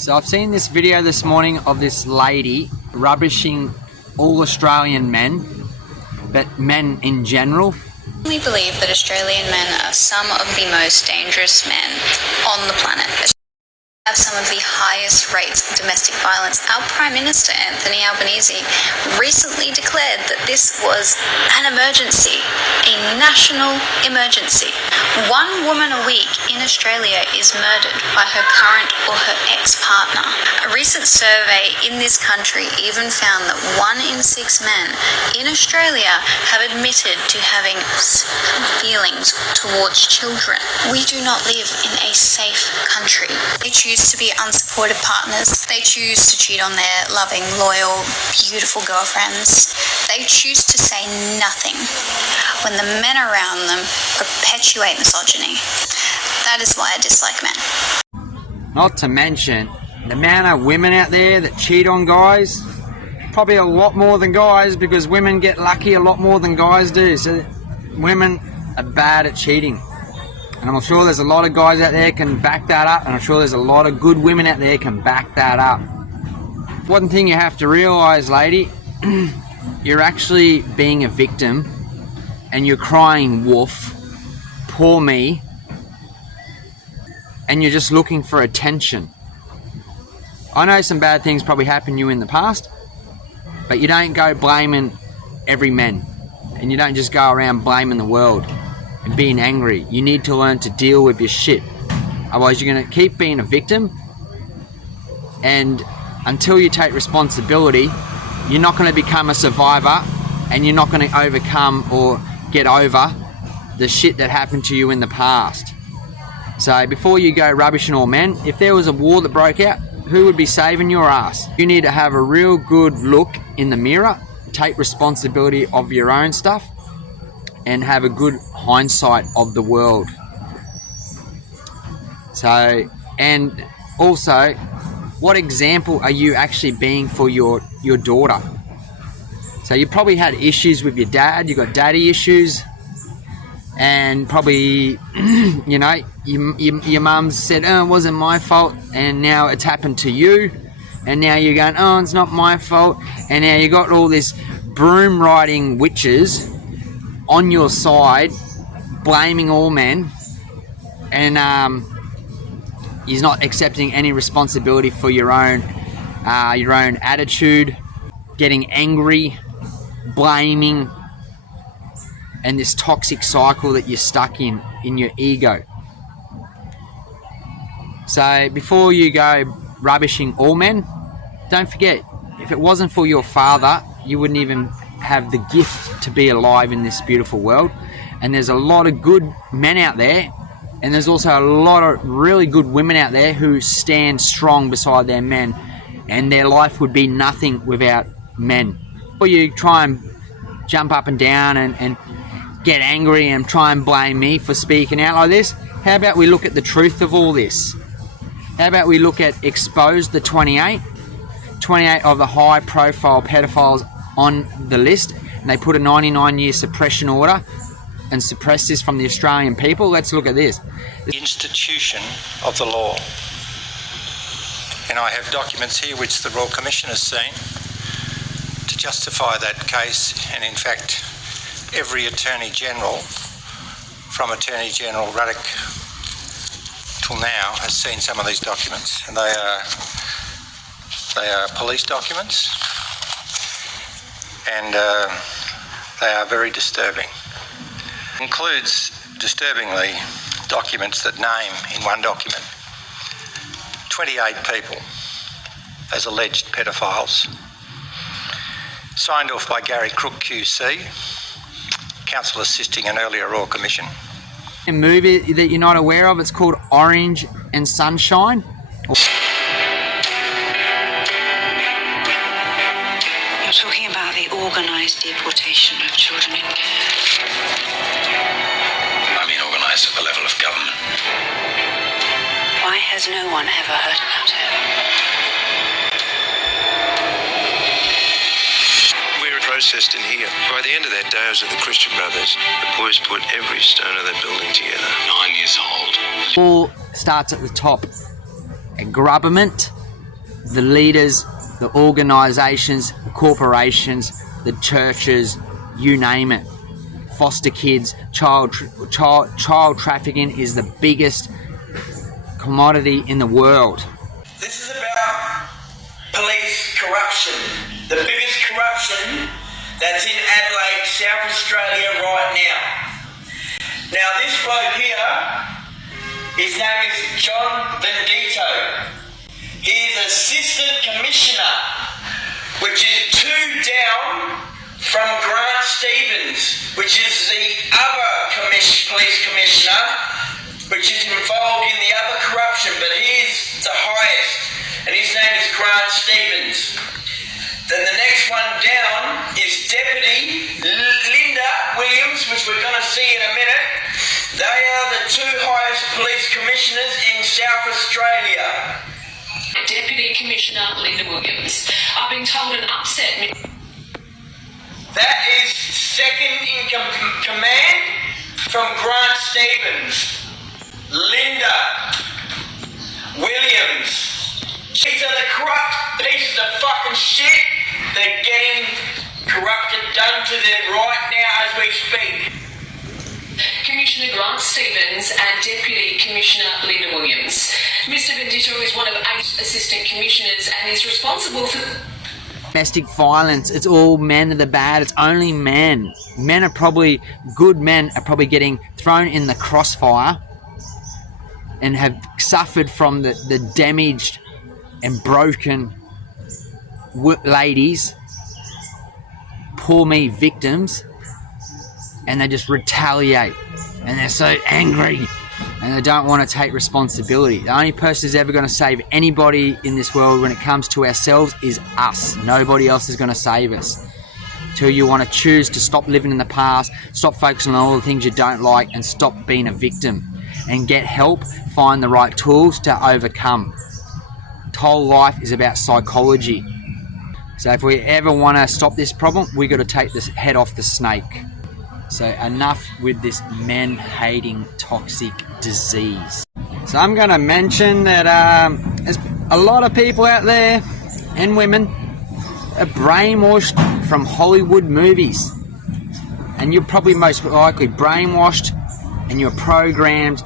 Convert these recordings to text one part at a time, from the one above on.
So I've seen this video this morning of this lady rubbishing all Australian men, but men in general. We believe that Australian men are some of the most dangerous men on the planet. Have some of the highest rates of domestic violence. Our Prime Minister, Anthony Albanese, recently declared that this was an emergency, a national emergency. One woman a week in Australia is murdered by her current or her ex-partner. A recent survey in this country even found that 1 in 6 men in Australia have admitted to having feelings towards children. We do not live in a safe country. They choose to be unsupportive partners. They choose to cheat on their loving, loyal, beautiful girlfriends. They choose to say nothing when the men around them perpetuate misogyny. That is why I dislike men. Not to mention the amount of women out there that cheat on guys. Probably a lot more than guys, because women get lucky a lot more than guys do. So women are bad at cheating. And I'm sure there's a lot of guys out there can back that up, and I'm sure there's a lot of good women out there can back that up. One thing you have to realise, lady, you're actually being a victim and you're crying wolf, poor me, and you're just looking for attention. I know some bad things probably happened to you in the past, but you don't go blaming every man, and you don't just go around blaming the world and being angry. You need to learn to deal with your shit. Otherwise you're going to keep being a victim, and until you take responsibility, you're not going to become a survivor, and you're not going to overcome or get over the shit that happened to you in the past. So before you go rubbishing all men, if there was a war that broke out, who would be saving your ass? You need to have a real good look in the mirror, take responsibility of your own stuff, and have a good hindsight of the world. So, and also, what example are you actually being for your daughter? So you probably had issues with your dad, you got daddy issues, and probably, you know, your mum said, oh, it wasn't my fault, and now it's happened to you, and now you're going, oh, it's not my fault, and now you got all this broom riding witches on your side, blaming all men, and he's not accepting any responsibility for your own attitude, getting angry, blaming, and this toxic cycle that you're stuck in your ego. So before you go rubbishing all men, don't forget, if it wasn't for your father, you wouldn't even have the gift to be alive in this beautiful world. And there's a lot of good men out there, and there's also a lot of really good women out there who stand strong beside their men, and their life would be nothing without men. Or you try and jump up and down and get angry and try and blame me for speaking out like this. How about we look at the truth of all this? How about we look at expose the 28 of the high profile pedophiles on the list, and they put a 99-year suppression order and suppress this from the Australian people. Let's look at this. The institution of the law. And I have documents here which the Royal Commission has seen to justify that case, and in fact every Attorney General, from Attorney General Ruddock till now, has seen some of these documents, and they are police documents, and they are very disturbing. It includes, disturbingly, documents that name in one document 28 people as alleged pedophiles, signed off by Gary Crook QC, counsel assisting an earlier Royal Commission. A movie that you're not aware of, it's called Orange and Sunshine. You're talking about the organised deportation of children in care. I mean organised at the level of government. Why has no one ever heard about it? Processed in here. By the end of that day, I was at the Christian Brothers. The boys put every stone of that building together. 9 years old. All starts at the top. A grubberment, the leaders, the organisations, the corporations, the churches, you name it. Foster kids, child trafficking is the biggest commodity in the world. This is about police corruption. The biggest corruption that's in Adelaide, South Australia right now. Now this bloke here, his name is John Vendito. He's Assistant Commissioner, which is 2 down from Grant Stevens, which is the other police commissioner, which is involved in the other corruption, but he's the highest, and his name is Grant Stevens. Then the next one down is Deputy Linda Williams, which we're going to see in a minute. They are the 2 highest police commissioners in South Australia. Deputy Commissioner Linda Williams. I've been told an upset. That is second in command from Grant Stevens. Linda Williams. These are the corrupt pieces of fucking shit. They're getting corrupted done to them right now as we speak. Commissioner Grant Stevens and Deputy Commissioner Linda Williams. Mr Vendito is one of 8 assistant commissioners and is responsible for Domestic violence, it's all men are the bad, it's only men. Good men are probably getting thrown in the crossfire and have suffered from the damaged and broken ladies, poor me victims, and they just retaliate and they're so angry and they don't want to take responsibility. The only person who's ever going to save anybody in this world when it comes to ourselves is us. Nobody else is going to save us. Till you want to choose to stop living in the past, stop focusing on all the things you don't like, and stop being a victim and get help, find the right tools to overcome. Whole life is about psychology. So if we ever want to stop this problem, we got to take this head off the snake. So enough with this men-hating toxic disease. So I'm going to mention that there's a lot of people out there, and women, are brainwashed from Hollywood movies. And you're probably most likely brainwashed, and you're programmed,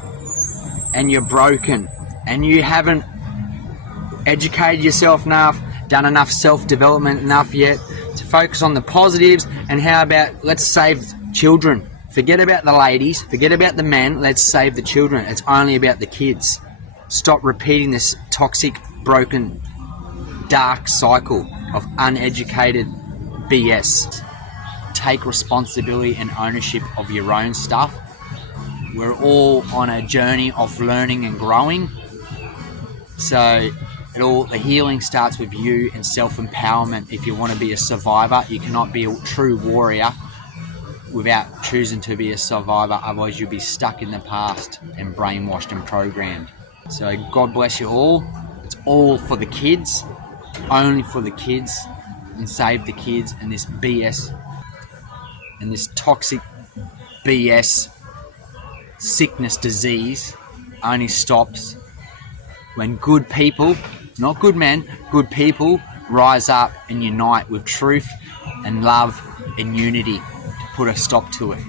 and you're broken. And you haven't educated yourself enough, done enough self-development enough yet to focus on the positives. And how about let's save children? Forget about the ladies, forget about the men, let's save the children. It's only about the kids. Stop repeating this toxic, broken, dark cycle of uneducated BS. Take responsibility and ownership of your own stuff. We're all on a journey of learning and growing. So the healing starts with you and self-empowerment. If you want to be a survivor, you cannot be a true warrior without choosing to be a survivor. Otherwise you'll be stuck in the past and brainwashed and programmed. So God bless you all. It's all for the kids, only for the kids, and save the kids. And this BS and this toxic BS sickness disease only stops when good people, not good men, good people rise up and unite with truth and love and unity to put a stop to it.